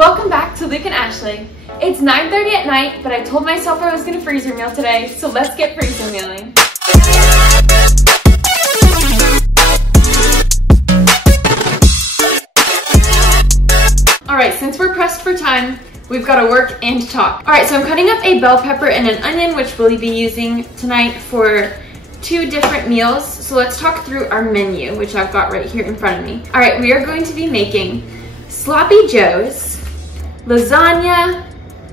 Welcome back to Luke and Ashley. It's 9:30 at night, but I told myself I was going to freezer meal today, so let's get freezer mealing. Alright, since we're pressed for time, we've got to work and talk. Alright, so I'm cutting up a bell pepper and an onion, which we'll be using tonight for 2 different meals. So let's talk through our menu, which I've got right here in front of me. Alright, we are going to be making sloppy joes, lasagna,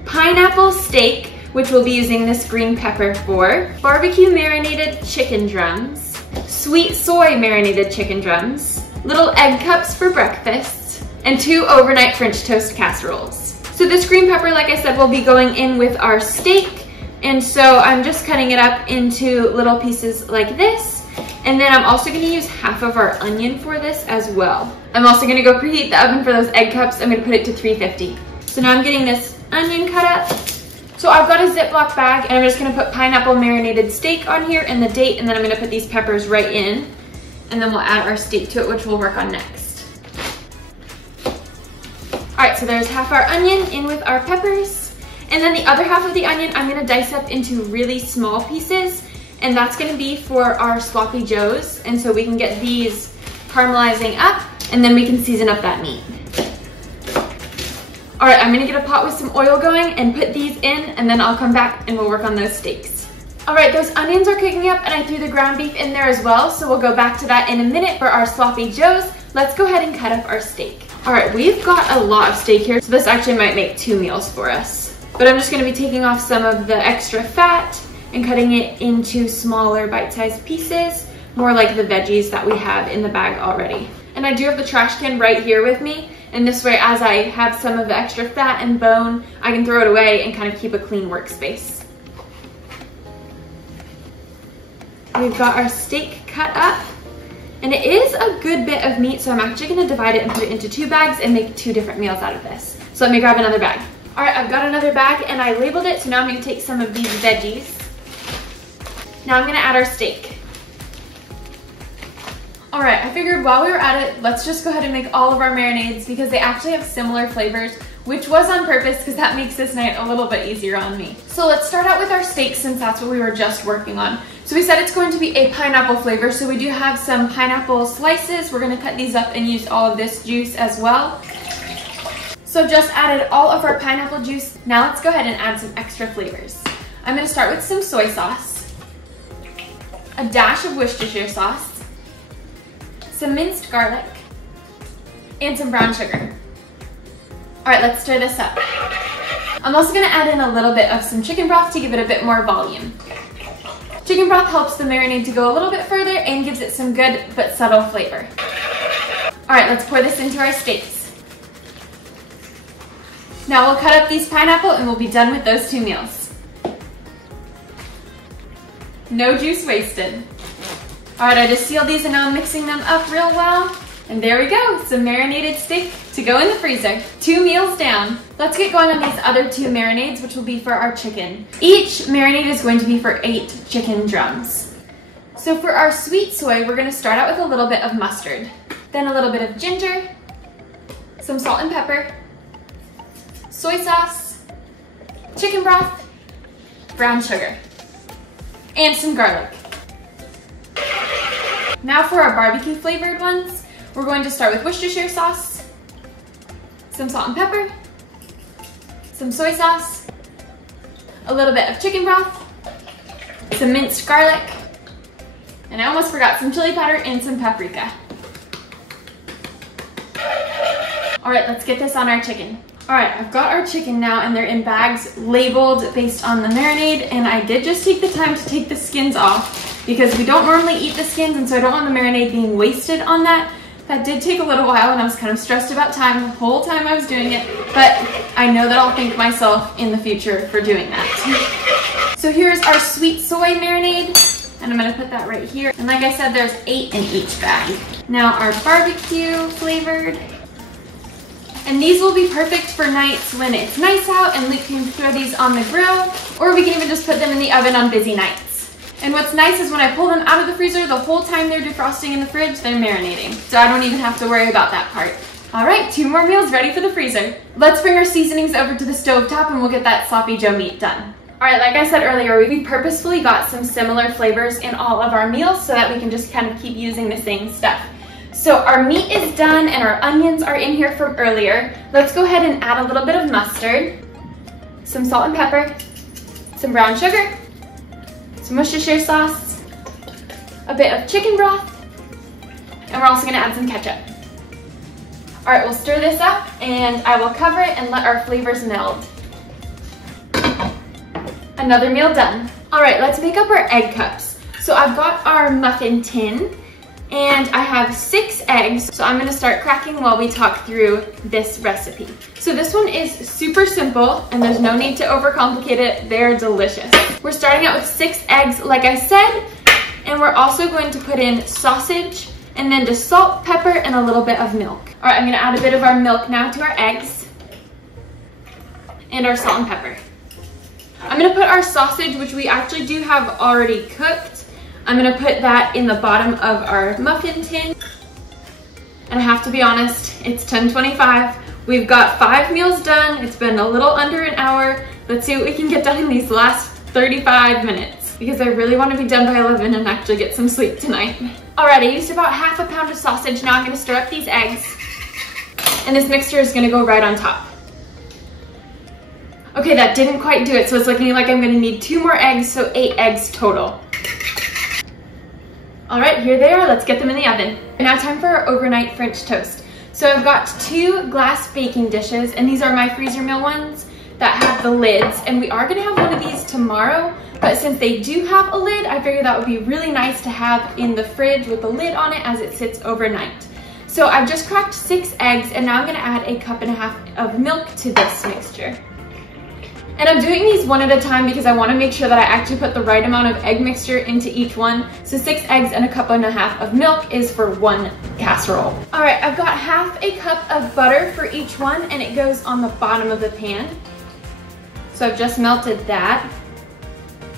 pineapple steak, which we'll be using this green pepper for, barbecue marinated chicken drums, sweet soy marinated chicken drums, little egg cups for breakfast, and 2 overnight French toast casseroles. So this green pepper, like I said, will be going in with our steak, and so I'm just cutting it up into little pieces like this. And then I'm also going to use half of our onion for this as well. I'm also going to go preheat the oven for those egg cups. I'm going to put it to 350. So now I'm getting this onion cut up. So I've got a Ziploc bag, and I'm just going to put pineapple marinated steak on here and the date, and then I'm going to put these peppers right in, and then we'll add our steak to it, which we'll work on next. Alright, so there's half our onion in with our peppers, and then the other half of the onion I'm going to dice up into really small pieces, and that's going to be for our sloppy joes, and so we can get these caramelizing up, and then we can season up that meat. All right, I'm gonna get a pot with some oil going and put these in, and then I'll come back and we'll work on those steaks. All right, those onions are cooking up, and I threw the ground beef in there as well, so we'll go back to that in a minute for our sloppy joes. Let's go ahead and cut up our steak. All right, we've got a lot of steak here, so this actually might make 2 meals for us. But I'm just gonna be taking off some of the extra fat and cutting it into smaller bite-sized pieces, more like the veggies that we have in the bag already. And I do have the trash can right here with me, and this way, as I have some of the extra fat and bone, I can throw it away and kind of keep a clean workspace. We've got our steak cut up, and it is a good bit of meat, so I'm actually gonna divide it and put it into 2 bags and make 2 different meals out of this. So let me grab another bag. All right, I've got another bag, and I labeled it, so now I'm gonna take some of these veggies. Now I'm gonna add our steak. All right, I figured while we were at it, let's just go ahead and make all of our marinades because they actually have similar flavors, which was on purpose because that makes this night a little bit easier on me. So let's start out with our steak since that's what we were just working on. So we said it's going to be a pineapple flavor, so we do have some pineapple slices. We're gonna cut these up and use all of this juice as well. So I've just added all of our pineapple juice. Now let's go ahead and add some extra flavors. I'm gonna start with some soy sauce, a dash of Worcestershire sauce, some minced garlic, and some brown sugar. All right, let's stir this up. I'm also gonna add in a little bit of some chicken broth to give it a bit more volume. Chicken broth helps the marinade to go a little bit further and gives it some good but subtle flavor. All right, let's pour this into our steaks. Now we'll cut up these pineapple and we'll be done with those 2 meals. No juice wasted. All right, I just sealed these and now I'm mixing them up real well. And there we go, some marinated steak to go in the freezer. 2 meals down. Let's get going on these other 2 marinades, which will be for our chicken. Each marinade is going to be for 8 chicken drums. So for our sweet soy, we're gonna start out with a little bit of mustard, then a little bit of ginger, some salt and pepper, soy sauce, chicken broth, brown sugar, and some garlic. Now for our barbecue flavored ones, we're going to start with Worcestershire sauce, some salt and pepper, some soy sauce, a little bit of chicken broth, some minced garlic, and I almost forgot some chili powder and some paprika. All right, let's get this on our chicken. All right, I've got our chicken now, and they're in bags labeled based on the marinade, and I did just take the time to take the skins off because we don't normally eat the skins, and so I don't want the marinade being wasted on that. That did take a little while, and I was kind of stressed about time the whole time I was doing it, but I know that I'll thank myself in the future for doing that. So here's our sweet soy marinade, and I'm gonna put that right here. And like I said, there's 8 in each bag. Now our barbecue flavored. And these will be perfect for nights when it's nice out and Luke can throw these on the grill, or we can even just put them in the oven on busy nights. And what's nice is when I pull them out of the freezer, the whole time they're defrosting in the fridge, they're marinating. So I don't even have to worry about that part. All right, 2 more meals ready for the freezer. Let's bring our seasonings over to the stove top and we'll get that sloppy Joe meat done. All right, like I said earlier, we purposefully got some similar flavors in all of our meals so that we can just kind of keep using the same stuff. So our meat is done and our onions are in here from earlier. Let's go ahead and add a little bit of mustard, some salt and pepper, some brown sugar, some Worcestershire sauce, a bit of chicken broth, and we're also gonna add some ketchup. All right, we'll stir this up and I will cover it and let our flavors meld. Another meal done. All right, let's make up our egg cups. So I've got our muffin tin and I have 6 eggs. So I'm gonna start cracking while we talk through this recipe. So this one is super simple and there's no need to overcomplicate it. They're delicious. We're starting out with 6 eggs, like I said, and we're also going to put in sausage and then just salt, pepper, and a little bit of milk. All right, I'm gonna add a bit of our milk now to our eggs and our salt and pepper. I'm gonna put our sausage, which we actually do have already cooked. I'm gonna put that in the bottom of our muffin tin. And I have to be honest, it's 10:25. We've got 5 meals done. It's been a little under an hour. Let's see what we can get done in these last 35 minutes because I really wanna be done by 11 and actually get some sleep tonight. All right, I used about ½ a pound of sausage. Now I'm gonna stir up these eggs. And this mixture is gonna go right on top. Okay, that didn't quite do it, so it's looking like I'm gonna need 2 more eggs, so 8 eggs total. All right, here they are. Let's get them in the oven. Now time for our overnight French toast. So I've got 2 glass baking dishes, and these are my freezer meal ones that have the lids, and we are gonna have one of these tomorrow, but since they do have a lid, I figured that would be really nice to have in the fridge with the lid on it as it sits overnight. So I've just cracked 6 eggs, and now I'm gonna add 1.5 cups of milk to this mixture. And I'm doing these one at a time because I wanna make sure that I actually put the right amount of egg mixture into each one. So 6 eggs and 1.5 cups of milk is for 1 casserole. All right, I've got ½ cup of butter for each one, and it goes on the bottom of the pan. So I've just melted that.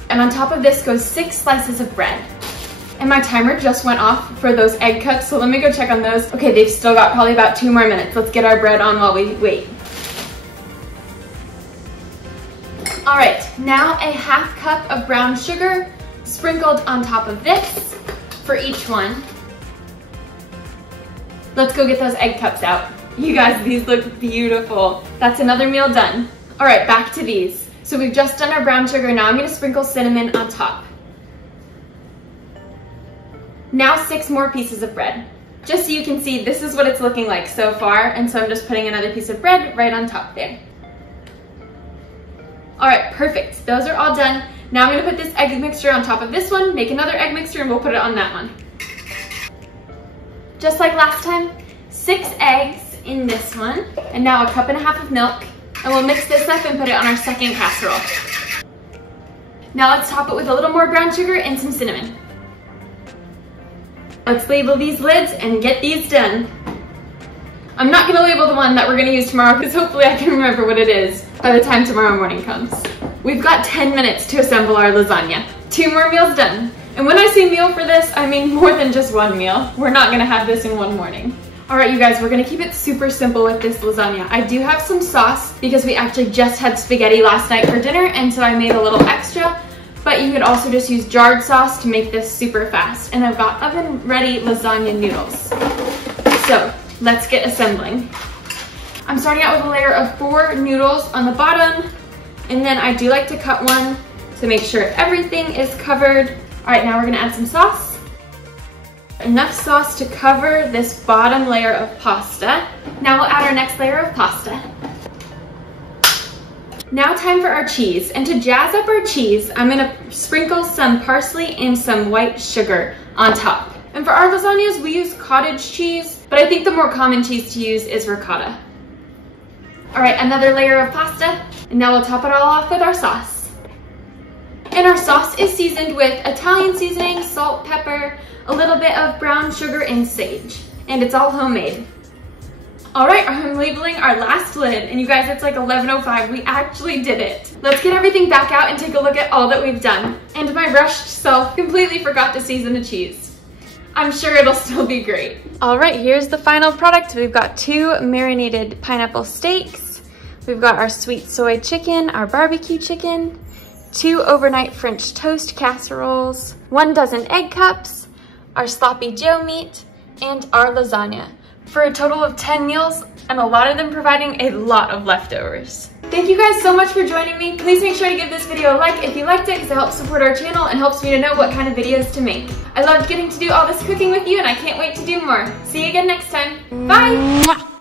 And on top of this goes 6 slices of bread. And my timer just went off for those egg cups, so let me go check on those. Okay, they've still got probably about 2 more minutes. Let's get our bread on while we wait. All right, now ½ cup of brown sugar sprinkled on top of this for each one. Let's go get those egg cups out. You guys, these look beautiful. That's another meal done. All right, back to these. So we've just done our brown sugar. Now I'm gonna sprinkle cinnamon on top. Now 6 more pieces of bread. Just so you can see, this is what it's looking like so far. And so I'm just putting another piece of bread right on top there. All right, perfect. Those are all done. Now I'm gonna put this egg mixture on top of this one, make another egg mixture, and we'll put it on that one. Just like last time, 6 eggs in this one, and now 1.5 cups of milk. And we'll mix this up and put it on our second casserole. Now let's top it with a little more brown sugar and some cinnamon. Let's label these lids and get these done. I'm not gonna label the one that we're gonna use tomorrow because hopefully I can remember what it is by the time tomorrow morning comes. We've got 10 minutes to assemble our lasagna. 2 more meals done. And when I say meal for this, I mean more than just 1 meal. We're not gonna have this in 1 morning. All right, you guys, we're gonna keep it super simple with this lasagna. I do have some sauce because we actually just had spaghetti last night for dinner, and so I made a little extra, but you could also just use jarred sauce to make this super fast. And I've got oven-ready lasagna noodles. So let's get assembling. I'm starting out with a layer of 4 noodles on the bottom, and then I do like to cut one to make sure everything is covered. All right, now we're gonna add some sauce. Enough sauce to cover this bottom layer of pasta. Now we'll add our next layer of pasta. Now time for our cheese. And to jazz up our cheese, I'm gonna sprinkle some parsley and some white sugar on top. And for our lasagnas, we use cottage cheese, but I think the more common cheese to use is ricotta. All right, another layer of pasta. And now we'll top it all off with our sauce. And our sauce is seasoned with Italian seasoning, salt, pepper, a little bit of brown sugar, and sage. And it's all homemade. All right, I'm labeling our last lid. And you guys, it's like 11:05. We actually did it. Let's get everything back out and take a look at all that we've done. And my rushed self completely forgot to season the cheese. I'm sure it'll still be great. All right, here's the final product. We've got 2 marinated pineapple steaks. We've got our sweet soy chicken, our barbecue chicken, 2 overnight French toast casseroles, 1 dozen egg cups, our sloppy Joe meat, and our lasagna, for a total of 10 meals, and a lot of them providing a lot of leftovers. Thank you guys so much for joining me. Please make sure to give this video a like if you liked it, because it helps support our channel and helps me to know what kind of videos to make. I loved getting to do all this cooking with you, and I can't wait to do more. See you again next time. Bye!